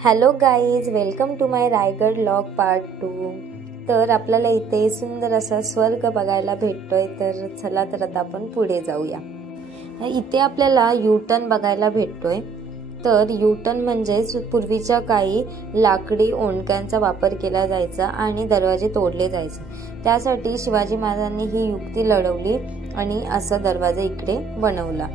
Hello guys, welcome to my Raigad log part 2। तर आपल्याला इथे सुंदर असा स्वर्ग बघायला भेटतोय। तर चला तर आता आपण पुढे जाऊया। इथे आपल्याला यूटर्न बघायला भेटतोय। तर यूटर्न म्हणजे पूर्वीच्या काळी लाकडी ओंडक्यांचा वापर केला जायचा आणि दरवाजे तोडले जायचे। त्यासाठी शिवाजी महाराजांनी ही युक्ती लढवली आणि असा दरवाजा इकडे बनवला।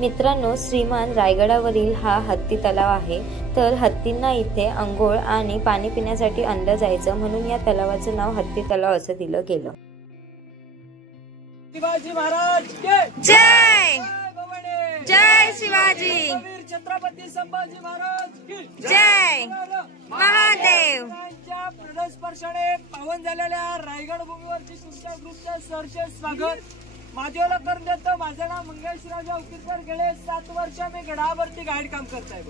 मित्रांनो, श्रीमान रायगडावरील हा हत्ती तलाव आहे। तर हत्तींना इथे अंघोळ आणि पाणी पिण्यासाठी आणलं जायचं, म्हणून या तलावाचं नाव हत्ती तलाव असं दिलं गेलं। शिवाजी महाराज के जय जय शिवाजी, छत्रपती संभाजी महाराज की जय महादेव। स्पर्शाने पावन झालेल्या रायगड भूमीवरची तुमच्या ग्रुपचं सरचे स्वागत। माझे ओळख करून देतो, माझं नाव मंगेश राजा उकीरकर। गेले 7 वर्ष मी गडावरती गाईड काम करताय।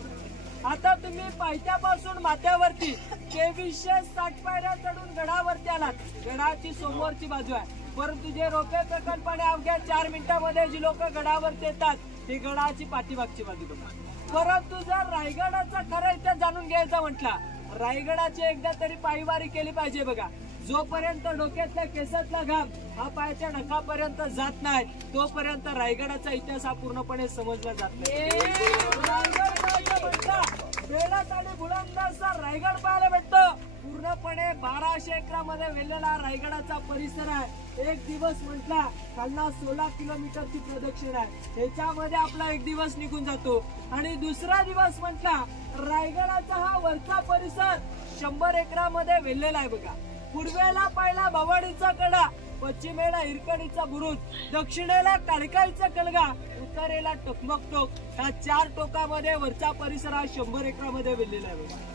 आता तुम्ही पायथ्यापासून माथ्यावरती 2360 पायऱ्या चढून गडावरती आलात। गडाची समोरची बाजू आहे, परंतु जे रोपे प्रकल्पाने अवघ्या 4 मिनिटांमध्ये जी लोक गडावरती येतात ती गडाची पाठीमागची बाजू बघा। परंतु जर रायगडाचा खरा इतिहास जाणून घ्यायचा म्हटला, रायगडाची एकदा तरी पायवारी केली पाहिजे बघा। जोपर्यंत डोक्यातल्या केसातला घाम हा पायाच्या नखापर्यंत जात नाही, तोपर्यंत रायगडाचा इतिहास हा पूर्णपणे समजला जात नाही। बेलात आणि बुलंद असा रायगड पाहायला भेटतो। पूर्णपणे 1200 एकरामध्ये वेढलेला रायगडाचा परिसर आहे। एक दिवस म्हटला खालना 16 किलोमीटरची प्रदक्षिण आहे, त्याच्यामध्ये आपला एक दिवस निघून जातो। आणि दुसरा दिवस म्हटला रायगडाचा हा वरचा परिसर 100 एकरामध्ये वेढलेला आहे बघा। पूर्वेला पहिला भवाडीचा कडा, पश्चिमेला हिरकणीचा बुरुज, दक्षिणेला काळकाईचा कलगा, उत्तरेला टकमक टोक, ह्या 4 टोकामध्ये वरचा परिसर हा 100 एकरामध्ये वेढलेला आहे।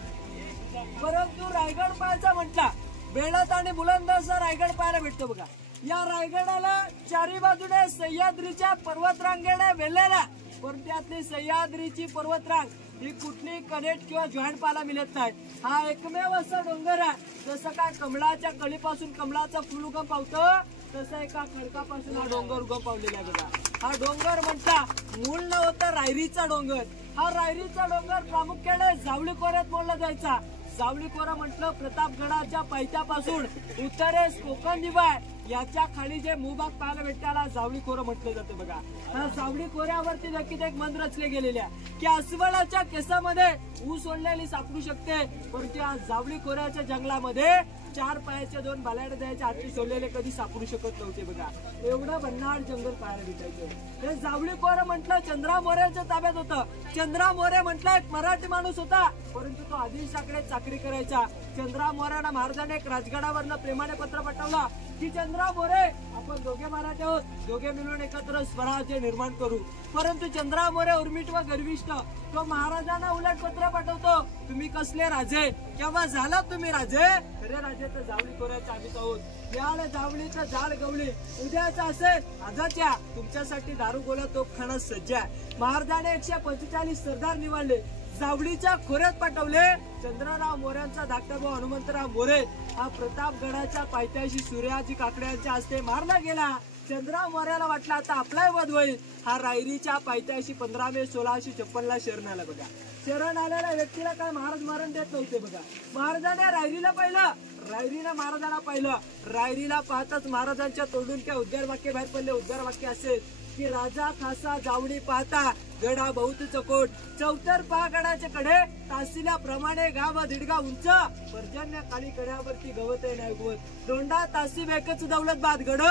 परंतु रायगड पाहायचा म्हटला बेळत आणि बुलंद असा रायगड पाहायला भेटतो बघा। या रायगडाला चारी बाजूने सह्याद्रीच्या पर्वतरांगेने वेढलेला, पण त्यातली सह्याद्रीची पर्वतरांग ही कुठली कनेक्ट किंवा जॉईंट पाहायला मिळत नाही। हा एकमेव असा डोंगर आहे, जसं काय कमळाच्या कळीपासून कमळाचं फुल उगम पावतो, तसं एका खडकापासून हा डोंगर उगम पावलेला आहे बघा। हा डोंगर म्हणता मूळ न होता रायरीचा डोंगर। हा रायरीचा डोंगर प्रामुख्याने जावळी खोऱ्यात बोलला जायचा। जावळी खोरा म्हटलं प्रतापगडाच्या पायथ्यापासून उत्तरेस कोकण दिवाय याच्या खाली जे भूभाग पाहायला भेटताला जावळी खोरं म्हटलं जातं बघा। हा जावळी खोऱ्यावरती नक्कीच एक मन रचले गेलेले आहे की अस्वलाच्या केसामध्ये ऊस ओढलेली सापडू शकते, परंतु या जावळी खोऱ्याच्या जंगलामध्ये 4 पायाचे 2 बालाडे द्यायचे हाती सोडलेले कधी सापडू शकत नव्हते बघा। एवढं भन्नाट जंगल पाहायला भेटायचं। हे जावळी खोरं म्हटलं चंद्रा मोऱ्याच्या ताब्यात होतं। चंद्रा मोरे म्हटलं एक मराठी माणूस होता, परंतु तो आदिलशाकडे चाकरी करायचा। चंद्रा मोऱ्यांना महाराजांनी एक राजगडावरनं प्रेमाने पत्र पाठवला की चंद्रा मोरे, आपण दोघे मराठी आहोत, दोघे मिळून एकत्र स्वराज्य निर्माण करू। परंतु चंद्रा मोरे उर्मिट व गर्विष्ठ, तो महाराजांना उलट पत्र पाठवतो, तुम्ही कसले राजे, केव्हा झाला तुम्ही राजे, खरे राजे तर जावळी खोऱ्याचे आम्हीच आहोत। याला जावळीचं जाळ गवळी, उद्याचा असेल आजाच्या, तुमच्यासाठी दारू गोळा तोफखाना सज्ज आहे। महाराजांनी 145 सरदार निवडले, जावळीच्या खोऱ्यात पाठवले। चंद्रराव मोऱ्यांचा धाकटा भाऊ हनुमंतराव मोरे हा प्रतापगडाच्या पायथ्याशी सूर्याजी काकड्यांच्या हस्ते मारला गेला। चंद्रराव मोऱ्याला वाटलं आता आपलाही वध होईल। हा रायरीच्या पायथ्याशी 15 मे 1656 ला शरण आला बघा। शरण आलेल्या व्यक्तीला काय महाराज मरण देत नव्हते बघा। महाराजांनी रायरीला पाहिलं, रायरीनं महाराजांना पाहिलं। रायरीला पाहताच महाराजांच्या तोंडून काय उद्गार वाक्य बाहेर पडले। उद्गार वाक्य असेल की राजा खासा जावडी पाहता गडा बहुत चकोट, चौतर पहा गडाचे कडे तासिल्याप्रमाणे गाव दीडगा उंच, पर्जन्य काळी कड्यावरती गवत नाही उगवत, दोंडा तासी बेकच दौलत बाद गड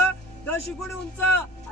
10 गुण उंच,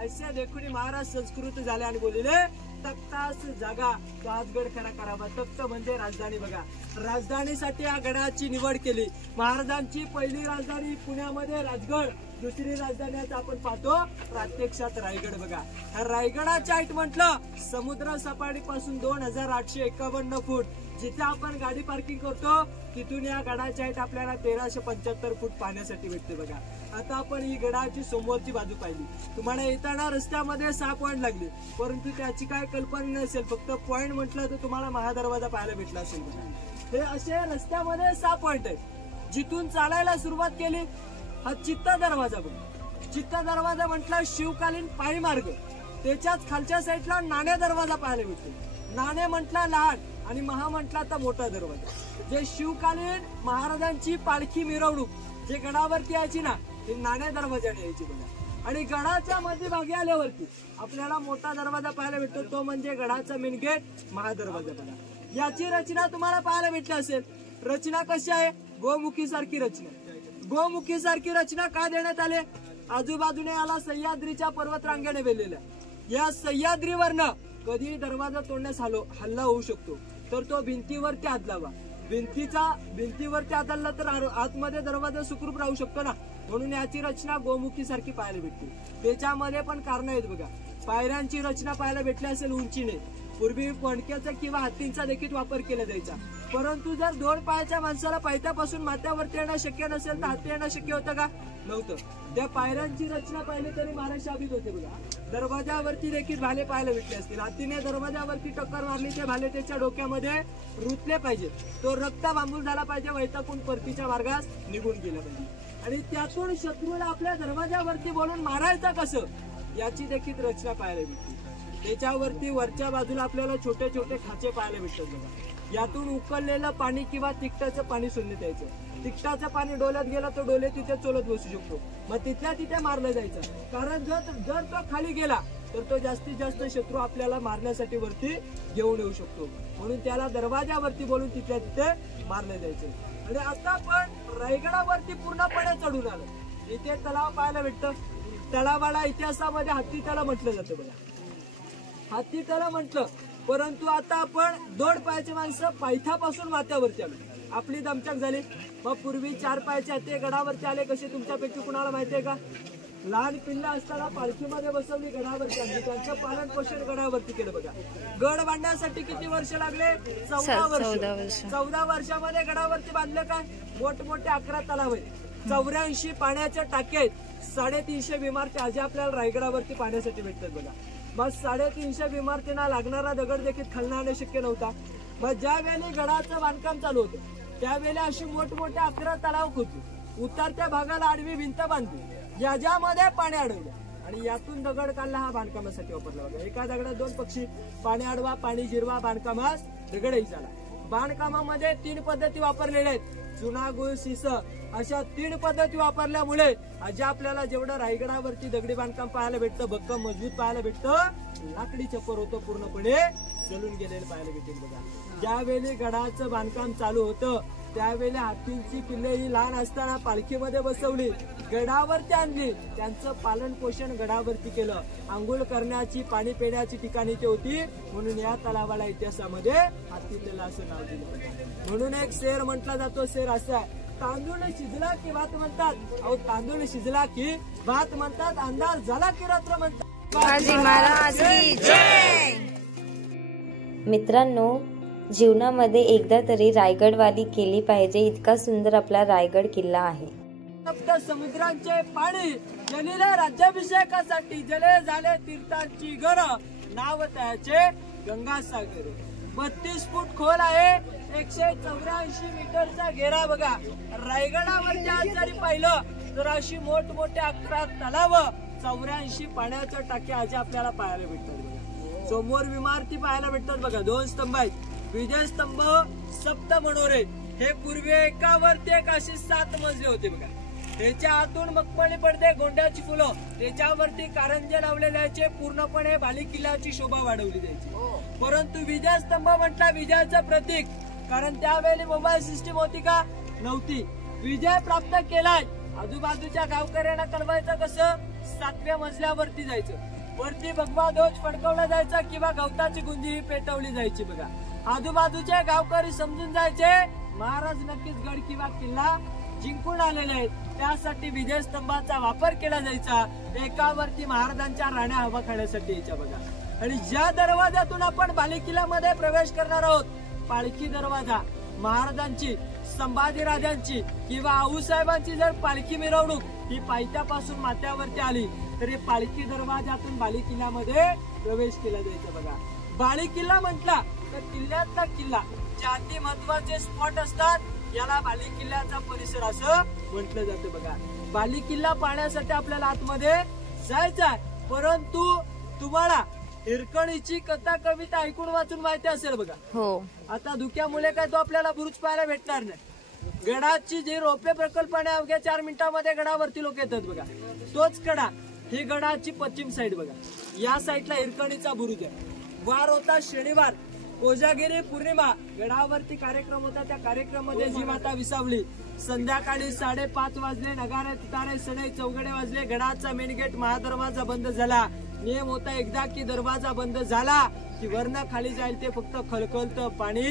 ऐसे देखून महाराज संस्कृत झाले आणि बोलले तख्तास जागा तो आजगड खरा करावा. तख्त म्हणजे राजधानी बघा. राजधानीसाठी या गडाची निवड केली. महाराजांची पहिली राजधानी पुण्यामध्ये राजगड, दुसरी राजधानी आपण पाहतो प्रत्यक्षात रायगड बघा. रायगडाच्या हाईट म्हटलं समुद्र सपाटीपासून 2851 फूट. जिथे आपण गाडी पार्किंग करतो तिथून या गडाची हाईट आपल्याला 1375 फूट पाहण्यासाठी भेटते बघा. आता आपण ही गडाची समोरची बाजू पाहिली. तुम्हाला येताना रस्त्यामध्ये 6 पॉइंट लागले, परंतु त्याची काय कल्पना नसेल. फक्त पॉइंट म्हटलं तर तुम्हाला महादरवाजा पाहायला भेटला असेल बघा. हे असे रस्त्यामध्ये 6 पॉइंट आहेत. जिथून चालायला सुरुवात केली हा चित्ता दरवाजा बघा. चित्ता दरवाजा म्हटला शिवकालीन पायी मार्ग. त्याच्याच खालच्या साईडला नाणे दरवाजा पाहायला भेटतो. नाणे म्हटला लहान आणि महा म्हटला तर मोठा दरवाजा. जे शिवकालीन महाराजांची पालखी मिरवणूक जे गडावरती यायची ना ती नाणे दरवाजाने यायची बघा. आणि गडाच्या मध्यभागी आल्यावरती आपल्याला मोठा दरवाजा पाहायला भेटतो, तो म्हणजे गडाचा मेन गेट महादरवाजा बघा. याची रचना तुम्हाला पाहायला भेटली असेल. रचना कशी आहे? गोमुखी सारखी रचना. गोमुखी सारखी रचना का देण्यात आले? आजूबाजूने याला सह्याद्रीच्या पर्वतरांगेने वेढलेल्या. या सह्याद्रीवरनं कधी दरवाजा तोडण्यास हल्ला होऊ शकतो, तर तो भिंतीवरती आदलावा. भिंतीवरती आदलला तर आतमध्ये दरवाजा सुखरूप राहू शकतो ना, म्हणून याची रचना गोमुखी सारखी पाहायला भेटते. त्याच्यामध्ये पण कारण आहेत बघा. पायऱ्यांची रचना पाहायला भेटली असेल उंचीने. पूर्वी पणक्याचा किंवा हत्तींचा देखील वापर केला जायचा, परंतु जर 2 पायाच्या माणसाला पायथ्यापासून माथ्यावरती येणं शक्य नसेल तर हत्ती येणं शक्य होतं का? नव्हतं. त्या पायऱ्यांची रचना पाहिली तरी महाराज शाबित होते बघा. दरवाजावरती देखील भाले पाहायला भेटले असतील. हत्तीने दरवाजावरती टक्कर मारली, ते भाले त्याच्या डोक्यामध्ये रुतले पाहिजे. तो रक्त बांबूल झाला पाहिजे, वैतागून परतीच्या मार्गास निघून गेला पाहिजे. आणि त्यातून शत्रूला आपल्या दरवाजावरती बोलून मारायचं कसं याची देखील रचना पाहायला भेटते. त्याच्यावरती वरच्या बाजूला आपल्याला छोटे छोटे खाचे पाहायला भेटतात बघा. यातून उकळलेलं पाणी किंवा तिखटाचं पाणी सोडण्यात यायचं. तिखटाचं पाणी डोल्यात गेलं तर डोले तिथे चोलत बसू शकतो, मग तिथल्या तिथे मारलं जायचं. कारण जर तो खाली गेला तर तो जास्तीत जास्त शत्रू आपल्याला मारण्यासाठी वरती घेऊन येऊ शकतो, म्हणून त्याला दरवाजावरती बोलून तिथल्या तिथे मारलं जायचं. आणि आता आपण रायगडावरती पूर्णपणे चढून आलो. इथे तलाव पाहायला भेटतं. तलावाला इतिहासामध्ये हत्ती तलाव म्हटलं जातं बघा. हत्ती तलाव म्हटलं, परंतु आता आपण 2 पायाचे माणसं पायथ्यापासून माथ्यावरती आलो. आपली दमचक झाली. मग पूर्वी 4 पायाचे हत्ती गडावरती आले कसे तुमच्यापैकी कुणाला माहितीये का? लहान पिल्ला असताना पालखीमध्ये बसवली, गडावरती आणली, त्यांचं पालन पोषण गडावरती केलं बघा. गड बांधण्यासाठी किती वर्ष लागले? 14 वर्ष. 14 वर्षामध्ये गडावरती बांधलं काय? मोठमोठे 11 तलाव आहेत, 84 पाण्याच्या टाके आहेत, 350 इमारती आज आपल्याला रायगडावरती पाहण्यासाठी भेटतात बघा. मग 350 इमारतींना लागणारा दगड देखील खालनं आणणं शक्य नव्हता. मग ज्यावेळी गडाचं बांधकाम चालू होतं त्यावेळी अशी मोठमोठे 11 तलाव खोदले, उतरत्या भागाला आडवी भिंत बांधली, याच्यामध्ये पाणी अडवलं आणि यातून दगड काढला. हा बांधकामासाठी वापरला बघा. एका दगडात 2 पक्षी, पाणी अडवा, पाणी जिरवा, बांधकामास दगडही झाला. बांधकामामध्ये 3 पद्धती वापरलेल्या आहेत. चुना, गुळ, शिस अशा 3 पद्धती वापरल्यामुळे आज आपल्याला जेवढं रायगडावरती दगडी बांधकाम पाहायला भेटतं, भक्कम मजबूत पाहायला भेटतं, लाकडी छप्पर होतं पूर्णपणे जळून गेलेलं पाहायला भेटेल बघा. ज्यावेळी गडाचं बांधकाम चालू होतं त्यावेळी हत्तींची पिल्ले ही लहान असताना पालखीमध्ये बसवली, गडावरती आणली, त्यांचं पालन पोषण गडावरती केलं. आंघोळ करण्याची, पाणी पिण्याची ठिकाणी ते होती, म्हणून या तलावाला इतिहासामध्ये हत्ती तलाव असं नाव दिलं. म्हणून एक शेर म्हटला जातो. शेर असा आहे, तांदूळ शिजला की भात म्हणतात. अहो तांदूळ शिजला की भात म्हणतात, अंधार झाला की रात्र म्हणतात. शिवाजी महाराज की जय. मित्रांनो, जीवनामध्ये एकदा तरी रायगडवाली केली पाहिजे, इतका सुंदर आपला रायगड किल्ला आहे. सप्त समुद्रांचे पाणी जलिले राज्याभिषेकासाठी, जले झाले तीर्थांची घर, नाव त्याचे गंगासागर. 32 फूट खोल आहे, 184 मीटरचा घेरा बघा. रायगडावरती आज जरी पाहिलं तर अशी मोठमोठे 11 तलाव, 84 पाण्याच्या टाक्या आज आपल्याला पाहायला भेटतात. समोर इमारती पाहायला भेटतात बघा. 2 स्तंभ आहेत, विजय स्तंभ, सप्त मनोरे. हे पूर्वी एकावरती एक असे 7 मजले होते बघा. त्याच्या आतून मखमली पडदे, गोंड्याची फुलं, त्याच्यावरती कारंजे लावले जायचे, पूर्णपणे बाली किल्ल्याची शोभा वाढवली जायची. परंतु विजय स्तंभ म्हटला विजयाचं प्रतीक, कारण त्यावेळी मोबाईल सिस्टीम होती का? नव्हती. विजय प्राप्त केलाय, आजूबाजूच्या गावकऱ्यांना कळवायचं कसं? 7व्या मजल्यावरती जायचं. वरती भगवा ध्वज फडकवला जायचा किंवा गवताची गुंजी ही पेटवली जायची बघा. आजूबाजूचे गावकरी समजून जायचे महाराज नक्कीच गड किंवा किल्ला जिंकून आलेले आहेत. त्यासाठी विजय स्तंभाचा वापर केला जायचा. एकावरती महाराजांच्या राण्या हवा खाण्यासाठी यायच्या बघा. आणि ज्या दरवाजातून आपण बालेकिल्ल्यामध्ये प्रवेश करणार आहोत, पालखी दरवाजा, महाराजांची, संभाजीराजांची किंवा आऊसाहेबांची जर पालखी मिरवणूक ही पायथ्यापासून माथ्यावरती आली तर हे पालखी दरवाजातून बालेकिल्ल्यामध्ये प्रवेश केला जायचा बघा. बालेकिल्ला म्हटला तर किल्ल्यातला किल्ला, जे अति महत्वाचे स्पॉट असतात याला बालेकिल्ल्याचा परिसर असं म्हटलं जातं बघा. बालेकिल्ला पाहण्यासाठी आपल्याला आतमध्ये जायचं आहे, परंतु तुम्हाला हिरकणीची कथा कविता ऐकून वाचून माहिती असेल बघा. हो. आता धुक्यामुळे काय तो आपल्याला बुरुज पाहायला भेटणार नाही. गडाची जी रोपे प्रकल्पाने अवघ्या 4 मिनिटांमध्ये गडावरती लोक येतात बघा. तोच कडा ही गडाची पश्चिम साईड बघा. या साईडला हिरकणीचा बुरुज आहे. वार होता शनिवार, कोजागिरी पौर्णिमा. गडावरती कार्यक्रम होता. त्या कार्यक्रमामध्ये जी माता विसावली. संध्याकाळी 5:30 वाजले. नगारे, तुतारे, सडे, चौघडे वाजले. गडाचा मेन गेट महादरवाजा बंद झाला. नियम होता एकदा की दरवाजा बंद झाला की वरनं खाली जाईल ते फक्त खलखलतं पाणी,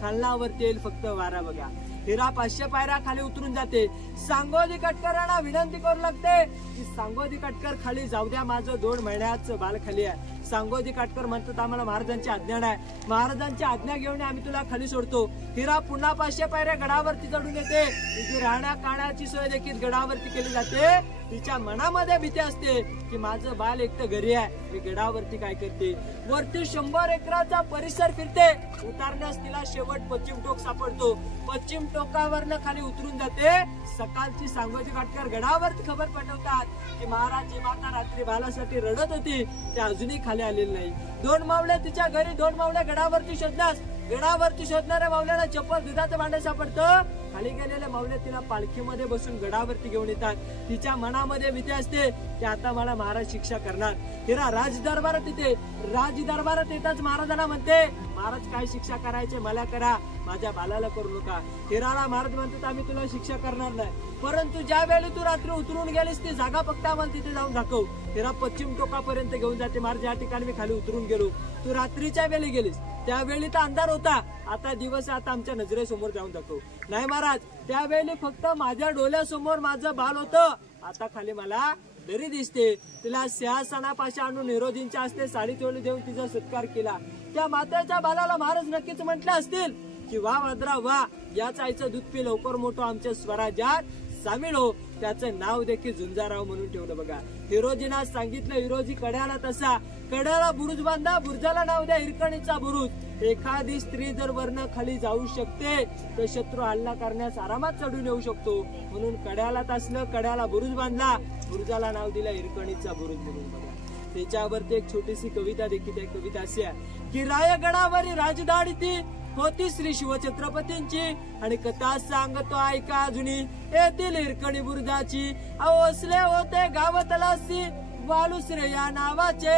खालनावरती येईल फक्त वारा बघा. हिरा 500 पायऱ्या खाली उतरून जाते. सांगोजी कटकरांना विनंती करू लागते की सांगोजी कटकर खाली जाऊ द्या, माझं 2 महिन्याचं बाल खाली आहे. सांगोजी काटकर म्हणतात आम्हाला महाराजांची आज्ञा नाही. महाराजांची आज्ञा घेऊन आम्ही तुला खाली सोडतो. हिरा पुन्हा 500 पायऱ्या गडावरती चढून येते. तिची राहण्या खाण्याची सोय देखील गडावरती केली जाते. तिच्या मनामध्ये भीती असते की माझं बाल एकटं घरी आहे, मी गडावरती काय करते. वरती 100 एकराचा परिसर फिरते. उतारण्यास तिला शेवट पश्चिम टोक सापडतो. पश्चिम टोकावरनं खाली उतरून जाते. सकाळची सांगोजी काटकर गडावरती खबर पाठवतात की महाराज जी माता रात्री बालासाठी रडत होती ते अजूनही खाली आलेली नाही. 2 मावळे तिच्या घरी, 2 मावळे गडावरती शोधण्यास. गडावरती शोधणाऱ्या मावळ्याला चप्पल, दुधाचं भांडे सापडतं. खाली गेलेले मावळे तिला पालखीमध्ये बसून गडावरती घेऊन येतात. तिच्या मनामध्ये भीती असते की आता मला महाराज शिक्षा करणार. हिरा राजदरबारात येते. राजदरबारात येताच महाराजांना म्हणते महाराज काय शिक्षा करायचे मला करा, माझ्या बालाला करू नका. हिराला महाराज म्हणतात आम्ही तुला शिक्षा करणार नाही, परंतु ज्या वेळी तू रात्री उतरून गेलीस ती जागा फक्त आम्हाला तिथे जाऊन दाखव. हिरा पश्चिम टोकापर्यंत घेऊन जाते. महाराज या ठिकाणी मी खाली उतरून गेलो. तू रात्रीच्या वेळी गेलीस, त्यावेळी तर अंधार होता, आता दिवस, आता आमच्या नजरेसमोर जाऊन दाखव. नाही महाराज, त्यावेळी फक्त माझ्या डोळ्यासमोर माझं बाल होतं, आता खाली मला दरी दिसते. तिला सिंहासनापाशी आणून निरोधींच्या हस्ते साडी चोळी देऊन तिचा सत्कार केला. त्या मातेच्या बालाला महाराज नक्कीच म्हटले असतील की वा वादरा वा, याच आईचं दूध पी, लवकर मोठं आमच्या स्वराज्यात सामील हो. त्याचं नाव देखील झुंजाराव म्हणून ठेवलं बघा. हिरोजीना सांगितलं हिरोजी कड्याला तसा, कड्याला बुरुज बांधा, बुरुजाला नाव द्या हिरकणीचा बुरुज. एखादी स्त्री जर वरनं खाली जाऊ शकते तर शत्रू हल्ला करण्यास आरामात चढून येऊ शकतो. म्हणून कड्याला तासलं, कड्याला बुरुज बांधला, बुरुजाला नाव दिलं हिरकणीचा बुरुज म्हणून बघा. त्याच्यावरती एक छोटीशी कविता देखील आहे. कविता अशी आहे की रायगडावरी राजधानी ती होती श्री शिवछत्रपतींची, आणि कथा सांगतो ऐका अजूनी येथील हिरकणी बुरुजाची. ओसले होते गाव तलासी वालुसरे या नावाचे,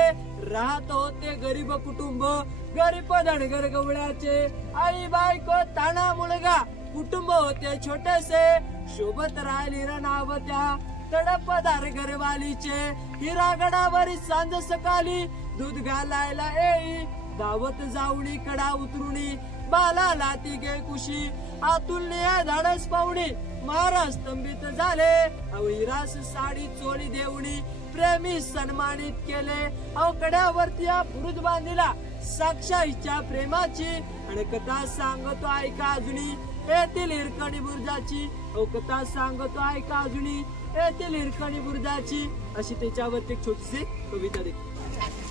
राहत होते गरीब कुटुंब, गरीब धनगर गवळ्याचे. आई बायको ताना मुलगा, कुटुंब होते छोटेसे, शोभत राहिली नाव त्या तडपदार घरवालीचे. हिरागडावरी सांज सकाळी दूध घालायला येई, दावत जाऊनी कडा उतरुणी, बालाला ती गे कुशी. अतुलनीय धाडस पाहुणी महाराज स्तंभित झाले, हिरास साडी चोळी देऊनी प्रेमी सन्मानित केले. कड्यावरती बुरुज बांधिला साक्षाईच्या प्रेमाची, आणि कथा सांगतो ऐका अजूनी येथील हिरकणी बुरुजाची. कथा सांगतो ऐका अजूनी येथील हिरकणी बुरुजाची. अशी त्याच्यावरती एक छोटीशी कविता देखील.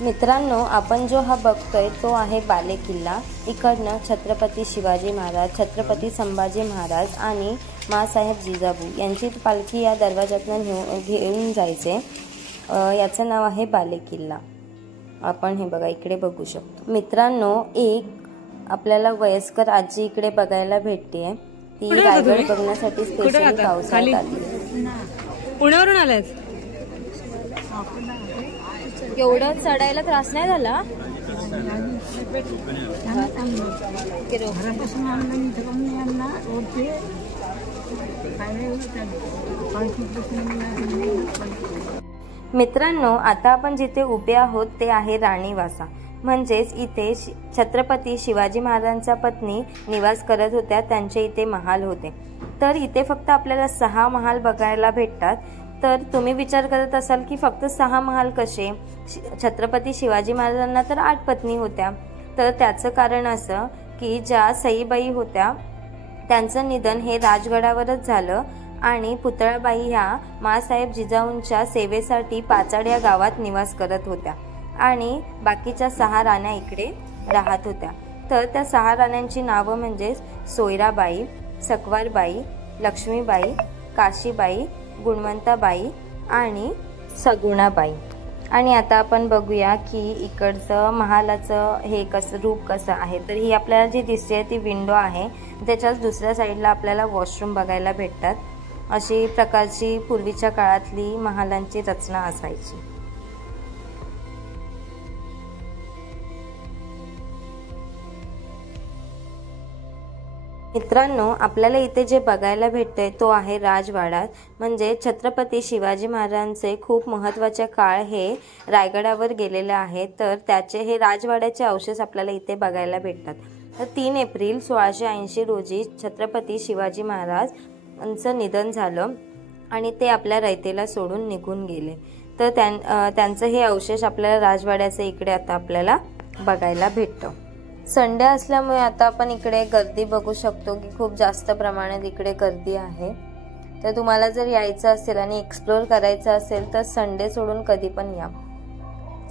मित्रांनो, आपण जो हा बघतोय तो आहे बालेकिल्ला. इकडनं छत्रपती शिवाजी महाराज, छत्रपती संभाजी महाराज आणि माँसाहेब जिजाऊ यांची पालखी या दरवाजातून घेऊन जायचे. याचं नाव आहे बालेकिल्ला. आपण हे बघा इकडे बघू शकतो. मित्रांनो, एक आपल्याला वयस्कर आजी इकडे बघायला भेटते. ती रायगड बघण्यासाठी स्पेशली पावसाळ्यात आली. पुण्यावरून आलात? एवढं चढायला त्रास नाही झाला? मित्रांनो, आता आपण जिथे उभे आहोत ते आहे राणीवासा, म्हणजेच इथे छत्रपती शिवाजी महाराजांच्या पत्नी निवास करत होत्या, त्यांचे इथे महाल होते। तर इथे फक्त आपल्याला 6 महाल बघायला भेटतात। तर तुम्ही विचार करत असाल की फक्त 6 महाल कसे? छत्रपती शिवाजी महाराजांना तर 8 पत्नी होत्या। तर त्याचं कारण असं की ज्या सईबाई होत्या त्यांचं निधन हे राजगडावरच झालं आणि पुतळाबाई ह्या माँसाहेब जिजाऊंच्या सेवेसाठी पाचाड या गावात निवास करत होत्या आणि बाकीच्या 6 राण्या इकडे राहत होत्या। तर त्या 6 राण्यांची नावं म्हणजे सोयराबाई, सकवारबाई, लक्ष्मीबाई, काशीबाई, गुणवंताबाई आणि सगुणाबाई। आणि आता आपण बघूया की इकडचं महालाचं हे कसं रूप कसं आहे। तर ही आपल्याला जी दिसते ती विंडो आहे, त्याच्याच दुसऱ्या साईडला आपल्याला वॉशरूम बघायला भेटतात। अशी प्रकारची पूर्वीच्या काळातली महालांची रचना असायची। मित्रांनो, आपल्याला इथे जे बघायला भेटते तो आहे राजवाडा, म्हणजे छत्रपती शिवाजी महाराजांचे खूप महत्त्वाचे काळ हे रायगडावर गेलेले आहे। तर त्याचे हे राजवाड्याचे अवशेष आपल्याला इथे बघायला भेटतात। तर 3 एप्रिल 1680 रोजी छत्रपती शिवाजी महाराज यांचं निधन झालं आणि ते आपल्या रयतेला सोडून निघून गेले। तर त्यांचं हे अवशेष आपल्याला राजवाड्याचे इकडे आता आपल्याला बघायला भेटतं। संडे असल्यामुळे आता आपण इकडे गर्दी बघू शकतो की खूप जास्त प्रमाणात इकडे गर्दी आहे। तर तुम्हाला जर यायचं असेल आणि एक्सप्लोर करायचं असेल तर संडे सोडून कधी पण या,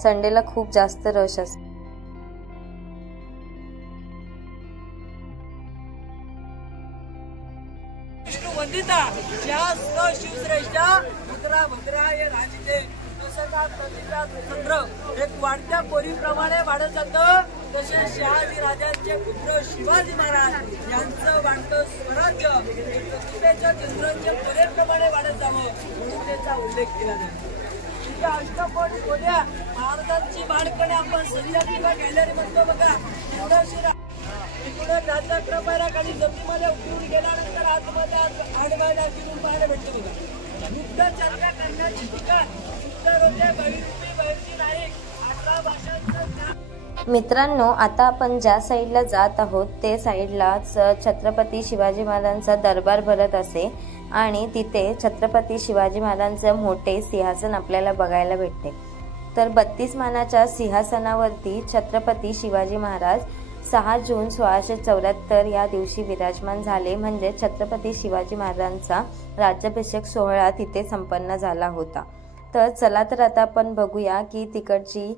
संडेला खूप जास्त रश असतो। वंदिता ज्या शिवश्रेष्ठा पुत्रा भद्राय राजते एक वाढत्या पोरीप्रमाणे वाढत जातं, तसे शहाजी राजांचे पुत्र शिवाजी महाराज यांचं वाढतं स्वराज्य प्रतिभेच्या चंद्रांच्या पोरीप्रमाणे वाढत जावं म्हणून त्याचा उल्लेख केला जातो। तिथे अष्टकोट खोल्या महाराजांची बाळपणे आपण सह्याद्रीला गॅलरी म्हणतो बघा, इकडून राजा कृपायाखाली जमिनीमध्ये उतरून गेल्यानंतर आतमध्ये आडवायला फिरून पाहायला भेटते बघा। युद्ध चर्चा करण्याची ठिकाण मित्रांनो, आता आपण ज्या साईडला जात आहोत ते साईडलाच छत्रपती शिवाजी महाराजांचा दरबार भरत असे आणि तिथे छत्रपती शिवाजी महाराजांचे मोठे सिंहासन आपल्याला बघायला भेटते। तर 32 मानाच्या सिंहासनावरती छत्रपती शिवाजी महाराज 6 जून 1674 या दिवशी विराजमान झाले, म्हणजे छत्रपती शिवाजी महाराजांचा राज्याभिषेक सोहळा तिथे संपन्न झाला होता। तर चला तर आता आपण बघूया की तिकडची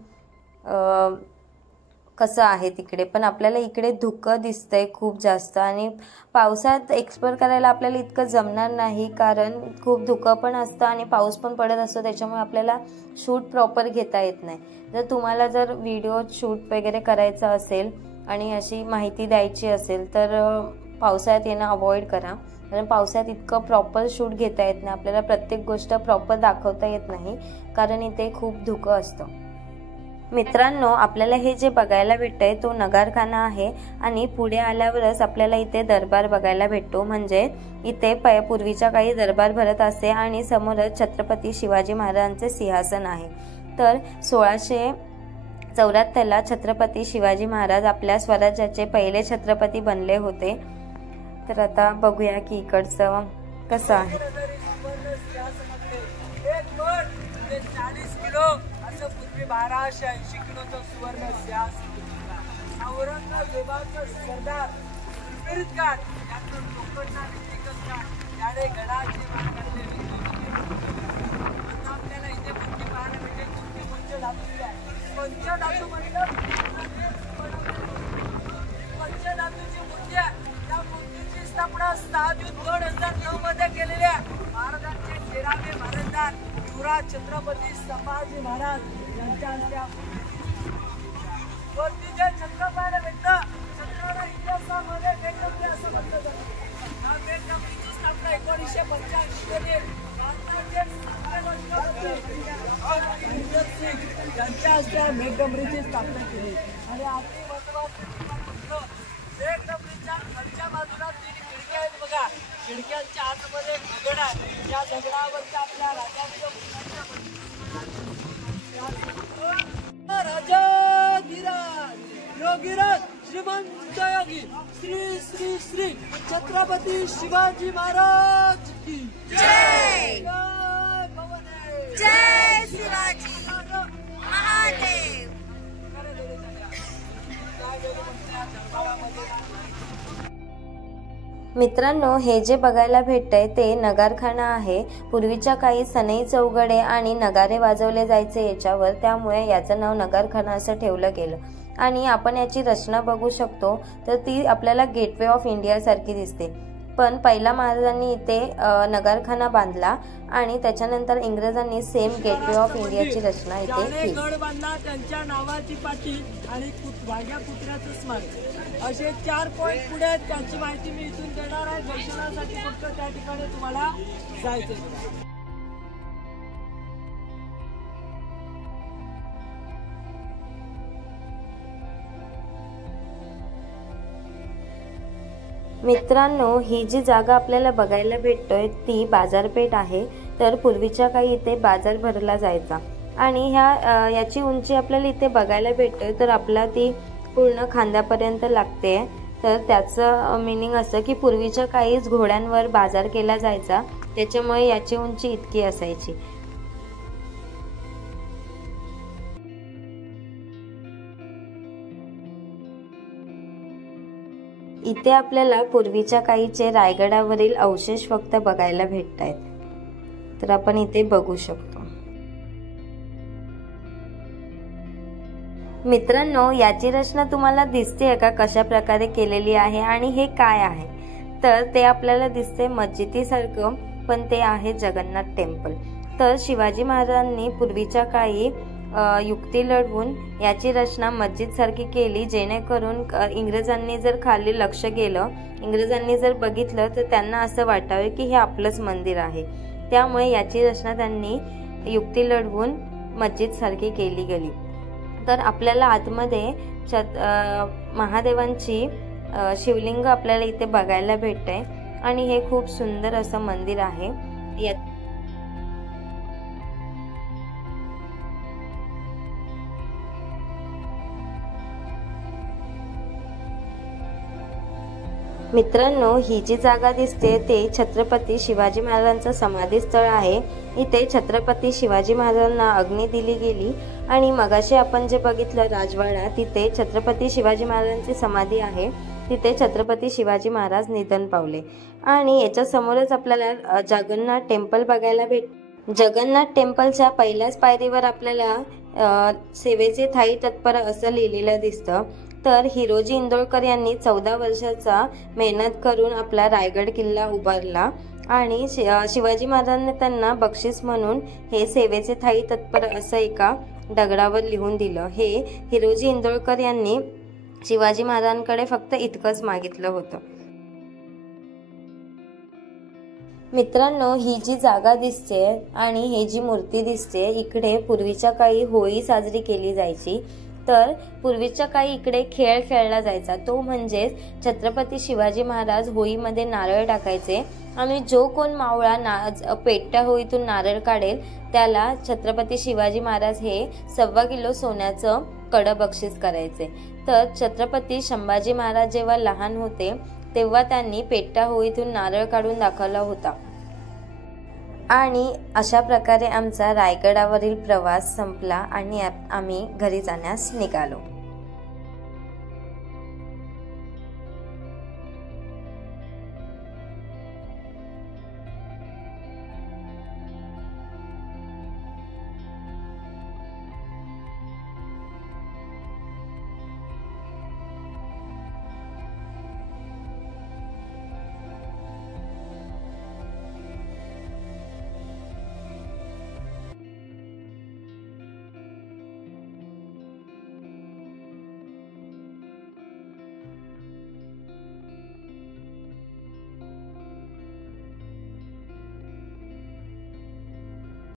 कसं आहे तिकडे। पण आपल्याला इकडे धुकं दिसतंय खूप जास्त आणि पावसात एक्सप्लोर करायला आपल्याला इतकं जमणार नाही, कारण खूप धुकं पण असतं आणि पाऊस पण पडत असतो, त्याच्यामुळे आपल्याला शूट प्रॉपर घेता येत नाही। जर तुम्हाला जर व्हिडिओ शूट वगैरे करायचं असेल आणि अशी माहिती द्यायची असेल तर पावसाळ्यात येणं अवॉइड करा, कारण पावसाळ्यात इतकं प्रॉपर शूट घेता येत नाही, आपल्याला प्रत्येक गोष्ट प्रॉपर दाखवता येत नाही, कारण इथे खूप धुकं असतं। मित्रांनो, आपल्याला हे जे बघायला भेटतंय तो नगारखाना आहे आणि पुढे आल्यावरच आपल्याला इथे दरबार बघायला भेटतो, म्हणजे इथे पूर्वीच्या काळी दरबार भरत असे आणि समोरच छत्रपती शिवाजी महाराजांचे सिंहासन आहे। तर 1674ला छत्रपती शिवाजी महाराज आपल्या स्वराज्याचे पहिले छत्रपती बनले होते। तर आता बघूया की इकडचं कसं आहे। 40 किलो असं पूर्वी 1280 किलोचं सुवर्ण सिंहासन औरंगजेबाचा सरदार फिरकाट यातून कोकणचा विकास याने गडाची मान काढलेली। आता आपल्याला इथे मूर्ती पाहायला भेटेल, मूर्ती पंचधातूची आहे। पंचधातू मतलब पंचधातूची मूर्ती आहे। त्या मूर्तीची स्थापना 6 जून 2009 मध्ये केलेल्या महाराजांचे 13वे महाराजदार युवराज छत्रपती संभाजी महाराज यांच्या वरती जे छत्र पाहायला भेटतं, छत्राला इतिहासामध्ये बेटकरी असं म्हटलं जातं। या बेटकरीची स्थापना 1985 मध्ये भारताचे यांच्या हस्ते बेटकरीची स्थापना केली आणि अति महत्त्वाचं बेटकरीच्या खालच्या बाजूला 3 खिडक्या आहेत बघा। खिडक्यांच्या आतमध्ये दगड आहे, या दगडावरती आपल्या राजांचं राजाधिराज योगीराज श्रीमंत योगी श्री श्री श्री छत्रपती शिवाजी महाराज की जय जय भवानी जय शिवाजी महादेव। मित्रांनो, हे जे बघायला भेटतंय ते नगारखाना आहे। पूर्वीच्या काही सनई चौघडे आणि नगारे वाजवले जायचे याच्यावर, त्यामुळे याचं नाव नगारखाना असं ठेवलं गेलं। आणि आपण याची रचना बघू शकतो तर ती आपल्याला गेटवे ऑफ इंडिया सारखी दिसते। पण पहिला महाराजांनी इथे नगारखाना बांधला आणि त्याच्यानंतर इंग्रजांनी सेम गेटवे ऑफ इंडियाची रचना इथे केली। गड बांधला त्यांच्या नावाची पाटी आणि वाघ्या कुत्र्याचं स्मारक, असे 4 पॉइंट पुढे आहेत। त्याची माहिती मी इथून देणार आहे। दर्शनासाठी फक्त त्या ठिकाणी तुम्हाला जायचे। मित्रांनो, ही जी जागा आपल्याला बघायला भेटतोय ती बाजारपेठ आहे। तर पूर्वीच्या काळी इथे बाजार भरला जायचा आणि याची उंची आपल्याला इथे बघायला भेटतोय तर आपला ती पूर्ण खांद्यापर्यंत लागते। तर त्याचं मीनिंग असं की पूर्वीच्या काळीच घोड्यांवर बाजार केला जायचा, त्याच्यामुळे याची उंची इतकी असायची। इथे आपल्याला पूर्वीच्या काळीचे रायगडावरील अवशेष फक्त बघायला भेटतायत, तर आपण इथे बघू शकतो। मित्रांनो, याची रचना तुम्हाला दिसते का कशा प्रकारे केलेली आहे आणि हे काय आहे? तर ते आपल्याला दिसते मस्जिदीसारखं, पण ते आहे जगन्नाथ टेम्पल। तर शिवाजी महाराजांनी पूर्वीच्या काळी युक्ती लढवून याची रचना मस्जिद सारखी केली, जेणेकरून इंग्रजांनी जर खाली लक्ष गेलं, इंग्रजांनी जर बघितलं तर त्यांना असं वाटावं की हे आपलंच मंदिर आहे। त्यामुळे याची रचना त्यांनी युक्ती लढवून मस्जिद सारखी केली गेली। तर आपल्याला आतमध्ये महादेवांची शिवलिंग आपल्याला इथे बघायला भेटते आणि हे खूप सुंदर असं मंदिर आहे। मित्रांनो, ही जी जागा दिसते ते छत्रपती शिवाजी महाराजांचं समाधी स्थळ आहे। इथे छत्रपती शिवाजी महाराजांना अग्नी दिली गेली आणि मगाशी आपण जे बघितलं राजवाडा, तिथे छत्रपती शिवाजी महाराजांची समाधी आहे। तिथे छत्रपती शिवाजी महाराज निधन पावले आणि याच्या समोरच आपल्याला जगन्नाथ टेम्पल बघायला जगन्नाथ टेम्पलच्या पहिल्याच पायरीवर आपल्याला सेवेचे थाई तत्पर असं लिहिलेलं दिसतं। तर हिरोजी इंदोरकर यांनी 14 वर्षाचा मेहनत करून आपला रायगड किल्ला उभारला आणि शिवाजी महाराजांनी त्यांना बक्षीस म्हणून हे सेवेचे थाई तत्पर असं एका दगडावर लिहून दिलं। हे हिरोजी इंदोरकर यांनी शिवाजी महाराजांकडे फक्त इतकंच मागितलं होतं। मित्रांनो, ही जी जागा दिसते आणि हे जी मूर्ती दिसते, इकडे पूर्वीच्या काळी होळी साजरी केली जायची। तर पूर्वीच्या काळी इकडे खेळ खेळला जायचा, तो म्हणजे छत्रपती शिवाजी महाराज होळीमध्ये नारळ टाकायचे आणि जो कोण मावळा पेटत्या होळीतून नारळ काढेल त्याला छत्रपती शिवाजी महाराज हे 1.25 किलो सोन्याचं कडं बक्षीस करायचे। तर छत्रपती संभाजी महाराज जेव्हा लहान होते तेव्हा त्यांनी पेटत्या होळीतून नारळ काढून दाखवला होता। आणि अशा प्रकारे आमचा रायगडावरील प्रवास संपला आणि आम्ही घरी जाण्यास निघालो।